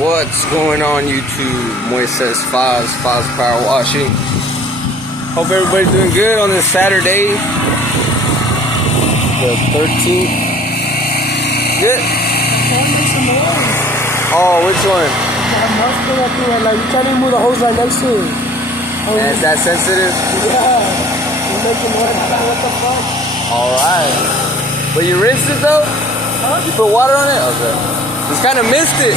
What's going on YouTube? Moises Faz Power Washing. Hope everybody's doing good on this Saturday, the 13th. Good? Oh, which one? Like you can't even move the hose right next to it. And is that sensitive? Yeah. You're making what the fuck? Alright. But you rinsed it though? Huh? You put water on it? Okay. Just kind of missed it.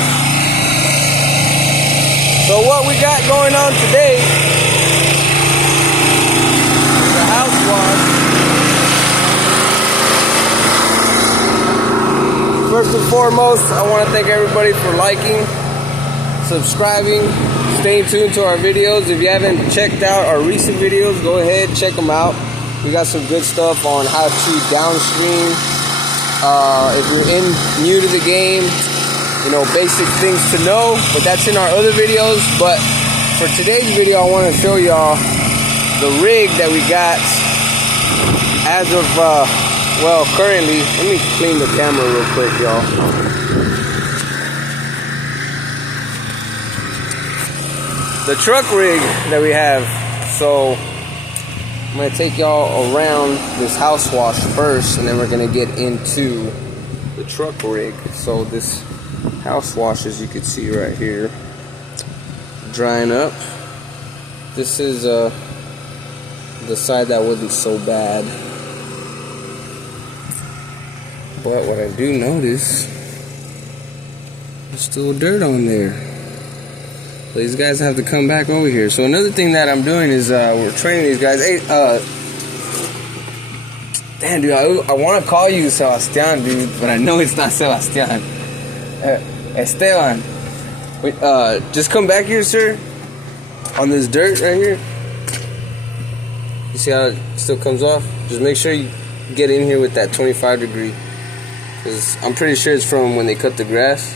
So what we got going on today is a house wash. First and foremost, I want to thank everybody for liking, subscribing, staying tuned to our videos. If you haven't checked out our recent videos, go ahead, check them out. We got some good stuff on how to downstream. If you're new to the game, you know, basic things to know, but that's in our other videos. But for today's video, I want to show y'all the rig that we got as of, well, currently. Let me clean the camera real quick, y'all. The truck rig that we have. So I'm going to take y'all around this house wash first, and then we're going to get into the truck rig. So this house wash, as you can see right here, drying up. This is the side that wasn't so bad, but what I do notice, there's still dirt on there. So these guys have to come back over here. So another thing that I'm doing is we're training these guys. Hey, damn, dude, I want to call you Sebastian, dude, but I know it's not Sebastian. Esteban, wait, just come back here, sir, on this dirt right here. You see how it still comes off? Just make sure you get in here with that 25 degree, because I'm pretty sure it's from when they cut the grass,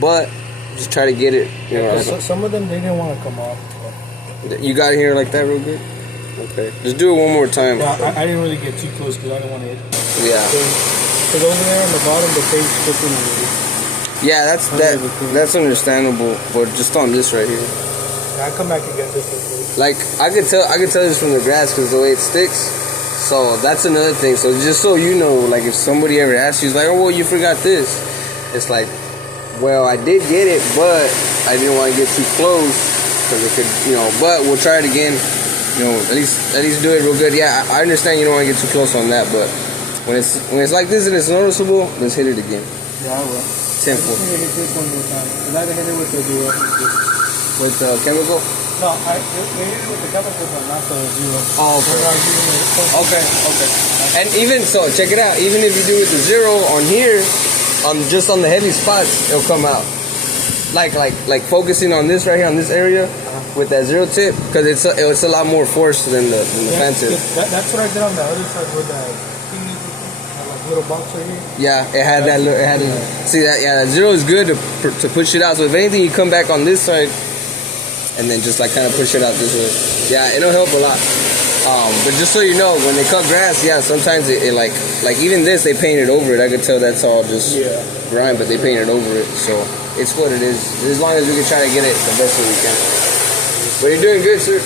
but just try to get it, you know. Some of them, they didn't want to come off. You got in here like that real good? Okay, just do it one more time. Yeah, I didn't really get too close because I didn't want to hit. Yeah. Because over there on the bottom, the paint's slipping already. Yeah, that's understandable, but just on this right here. Yeah, I come back and get this. Like I could tell this from the grass because the way it sticks. So that's another thing. So just so you know, like if somebody ever asks you, it's like, oh well, you forgot this. It's like, well, I did get it, but I didn't want to get too close because it could, you know. But we'll try it again. You know, at least do it real good. Yeah, I understand you don't want to get too close on that, but when it's like this and it's noticeable, let's hit it again. Yeah, I will. Simple. I'm going to hit this one more time. Because I hit it with the zero. With the chemical? No, I hit it with the chemical, but not the zero. Oh, okay. Okay. And even so, check it out. Even if you do it with the zero on here, just on the heavy spots, it'll come out. Like focusing on this right here, on this area, with that zero tip, because it's a lot more force than the fan tip. That's what I did on the other side with that little box right here. Yeah, it had that. See that? Yeah, that zero is good to push it out. So if anything, you come back on this side, and then just like kind of push it out this way. Yeah, it'll help a lot. But just so you know, when they cut grass, yeah, sometimes it like even this, they painted over it. I could tell that's all just grime, but they painted over it. So it's what it is. As long as we can try to get it the best way we can. But you're doing good, sir.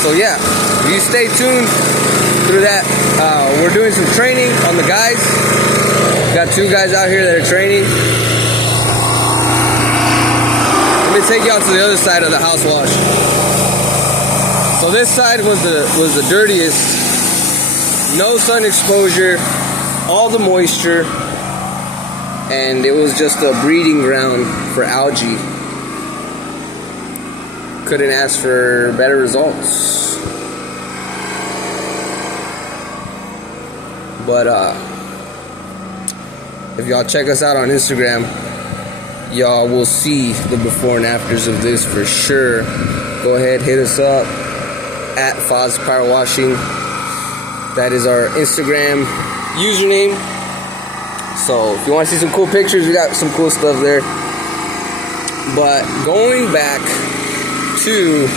So yeah, if you stay tuned through that, we're doing some training on the guys. Got two guys out here that are training. Let me take y'all to the other side of the house wash. So this side was the dirtiest. No sun exposure, all the moisture, and it was just a breeding ground for algae. Couldn't ask for better results. But if y'all check us out on Instagram, y'all will see the before and afters of this for sure. Go ahead, hit us up at Faz Power Washing. That is our Instagram username. So if you want to see some cool pictures, we got some cool stuff there. But going back to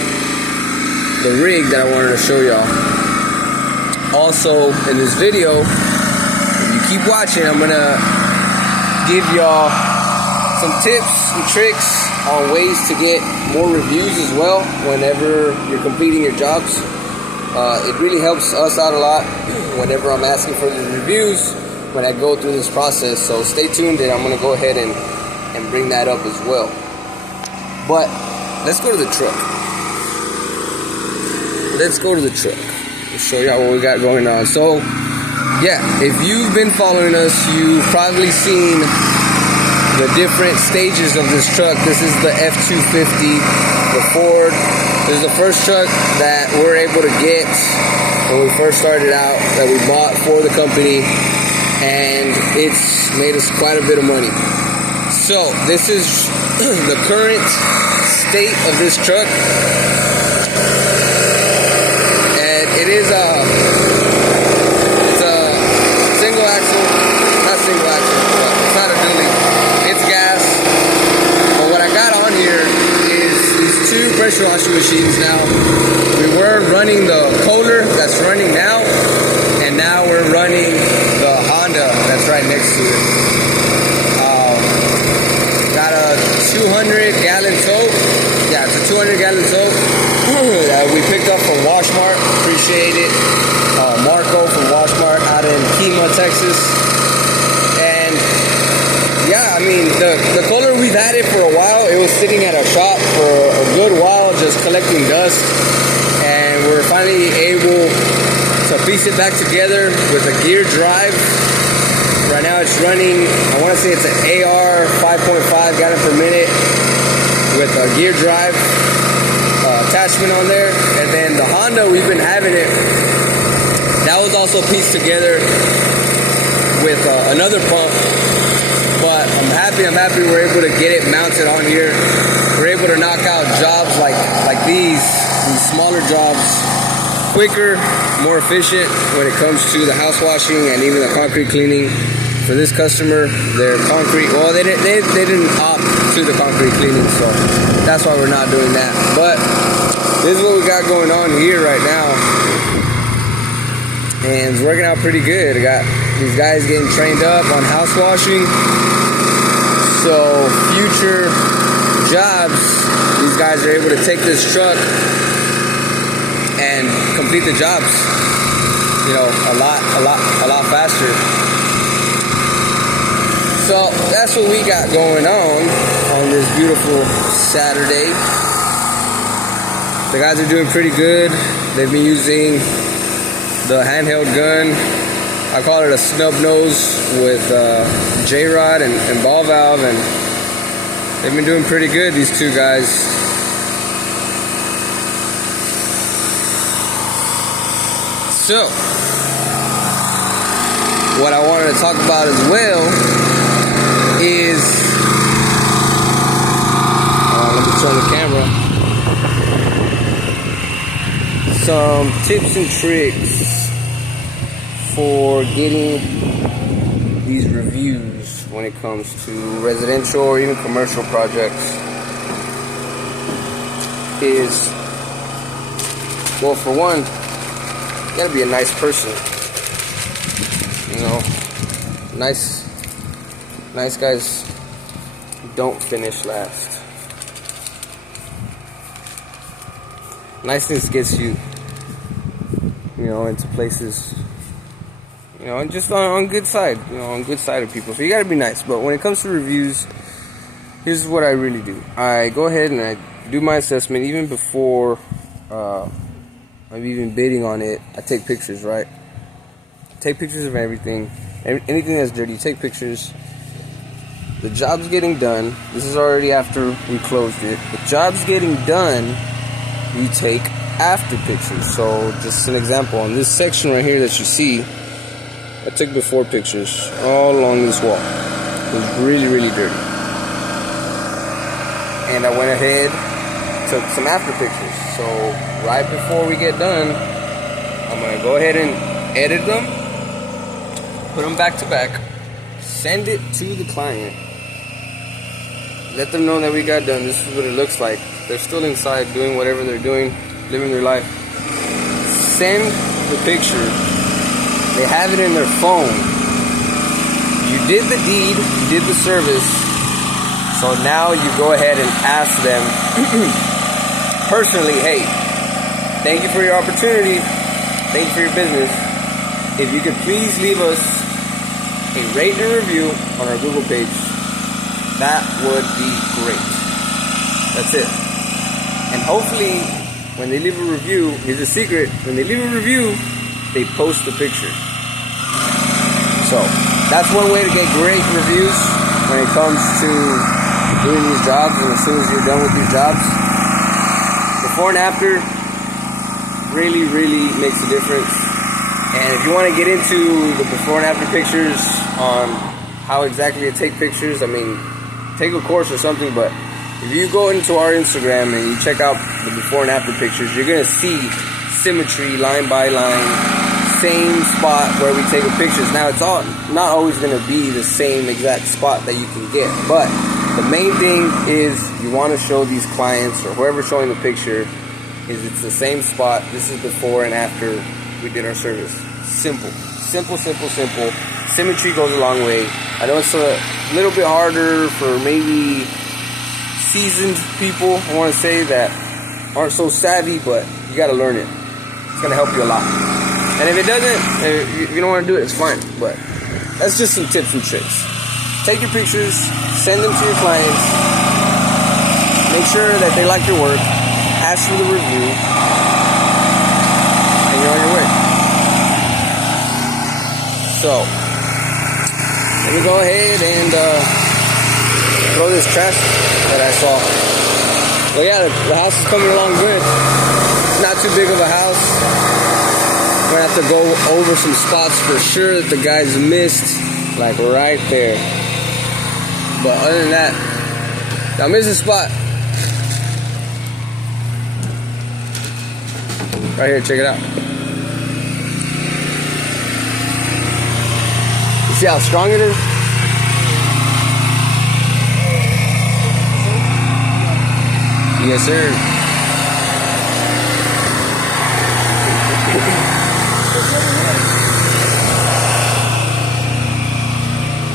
the rig that I wanted to show y'all. also in this video, if you keep watching, I'm gonna give y'all some tips and tricks on ways to get more reviews as well whenever you're completing your jobs. It really helps us out a lot whenever I'm asking for the reviews when I go through this process. So stay tuned, and I'm gonna go ahead and bring that up as well. But let's go to the truck. I'll show y'all what we got going on. So yeah, if you've been following us, you've probably seen the different stages of this truck. This is the F-250, the Ford. This is the first truck that we're able to get when we first started out, that we bought for the company, and it's made us quite a bit of money. So this is the current state of this truck, and it's a single axle, not single axle, it's not a dually, it's gas. But what I got on here is these two pressure washing machines now. We were running the Kohler that's running now, and now we're running the Honda that's right next to it. Got a 200-gallon tote. Yeah, it's a 200-gallon tote that we picked up from Washmart. Appreciate it. Marco from Washmart out in Kima, Texas. And yeah, I mean, the Kohler, we've had it for a while. It was sitting at our shop for a good while, just collecting dust. And we're finally able to piece it back together with a gear drive. Right now it's running, I want to say it's an AR 5.5 gallon per minute with a gear drive attachment on there. And then the Honda, we've been having it. That was also pieced together with another pump. But I'm happy we're able to get it mounted on here. We're able to knock out jobs like these smaller jobs quicker, more efficient when it comes to the house washing and even the concrete cleaning. For this customer, their concrete, well, they didn't opt to the concrete cleaning, so that's why we're not doing that. But this is what we got going on here right now, and it's working out pretty good. I got these guys getting trained up on house washing, so future jobs, these guys are able to take this truck and complete the jobs, you know, a lot faster. So that's what we got going on this beautiful Saturday. The guys are doing pretty good. They've been using the handheld gun. I call it a snub nose with J-rod and ball valve, and they've been doing pretty good, these two guys. So what I wanted to talk about as well is, let me turn the camera, some tips and tricks for getting these reviews when it comes to residential or even commercial projects. Is, well, for one, you gotta be a nice person, you know. Nice guys don't finish last. Niceness gets you, you know, into places, you know, and just on good side, you know, on good side of people. So you gotta be nice. But when it comes to reviews, here's what I really do. I go ahead and I do my assessment even before I'm even bidding on it. I take pictures, right? Take pictures of everything. Anything that's dirty, take pictures. The job's getting done. This is already after we closed it. The job's getting done, we take after pictures. So just an example, on this section right here that you see, I took before pictures all along this wall. It was really, really dirty. And I went ahead, took some after pictures. So right before we get done, I'm gonna go ahead and edit them, put them back to back, send it to the client, let them know that we got done. This is what it looks like. They're still inside doing whatever they're doing, living their life. Send the picture they have it in their phone. You did the deed, you did the service, so now you go ahead and ask them personally, hey, thank you for your opportunity, thank you for your business. If you could please leave us a rate and review on our Google page, that would be great. That's it. And hopefully, when they leave a review, here's a secret, when they leave a review, they post the picture. So, that's one way to get great reviews when it comes to doing these jobs, and as soon as you're done with these jobs. Before and after really, really makes a difference. And if you want to get into the before and after pictures on how exactly to take pictures, I mean, take a course or something, but if you go into our Instagram and you check out the before and after pictures, you're going to see symmetry, line by line, same spot where we take the pictures. Now, it's all not always going to be the same exact spot that you can get, but the main thing is you want to show these clients or whoever's showing the picture is it's the same spot. This is before and after we did our service. Simple. Simple, simple, simple. Symmetry goes a long way. I know it's a little bit harder for maybe seasoned people, I want to say, that aren't so savvy, but you got to learn it. It's going to help you a lot. And if it doesn't, if you don't want to do it, it's fine. But that's just some tips and tricks. Take your pictures, send them to your clients, make sure that they like your work, ask for the review, and you're on your way. So, let me go ahead and throw this trash that I saw. Well, yeah, the house is coming along good. It's not too big of a house. We're gonna have to go over some spots for sure that the guys missed, like right there. But other than that, I missed a spot. Right here, check it out. You see how strong it is? Yes, sir.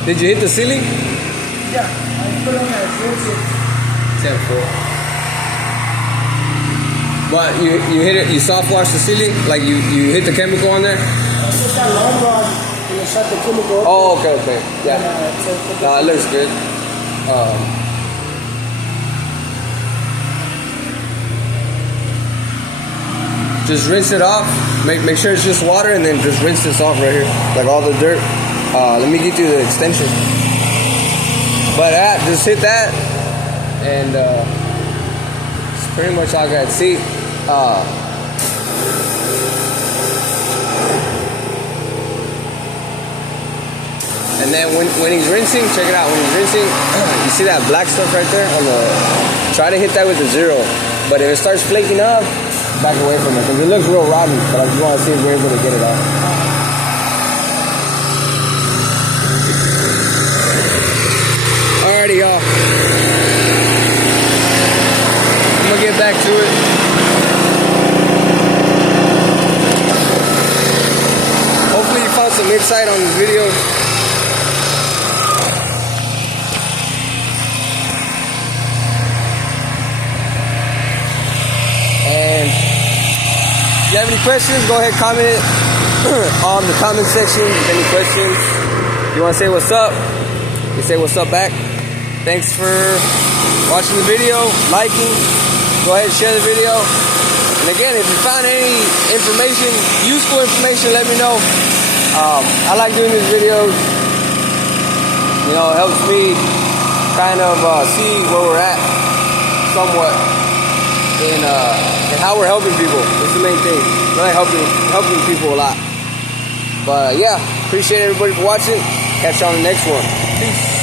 Did you hit the ceiling? Yeah, I put on that 10-4. But you hit it, you soft wash the ceiling? Like you hit the chemical on there? It's that long rod and you shut the chemical. Oh, okay. Yeah. No, it looks good. Just rinse it off. Make sure it's just water, and then just rinse this off right here, like all the dirt. Let me get you the extension. But just hit that, and it's pretty much all I got. See, and then when he's rinsing, check it out. When he's rinsing, you see that black stuff right there on the. Try to hit that with the 0. But if it starts flaking up, back away from it, because it looks real rotten. But I just want to see if we're able to get it off. Alrighty, y'all. I'm gonna get back to it. Hopefully you found some insight on this video. And if you have any questions, go ahead and comment it on the comment section. If you have any questions, you want to say what's up, you say what's up back. Thanks for watching the video, liking. Go ahead and share the video. And again, if you found any information, useful information, let me know. I like doing these videos. You know, it helps me kind of see where we're at somewhat in how we're helping people. That's the main thing. I like helping people a lot. But yeah, appreciate everybody for watching. Catch you on the next one. Peace.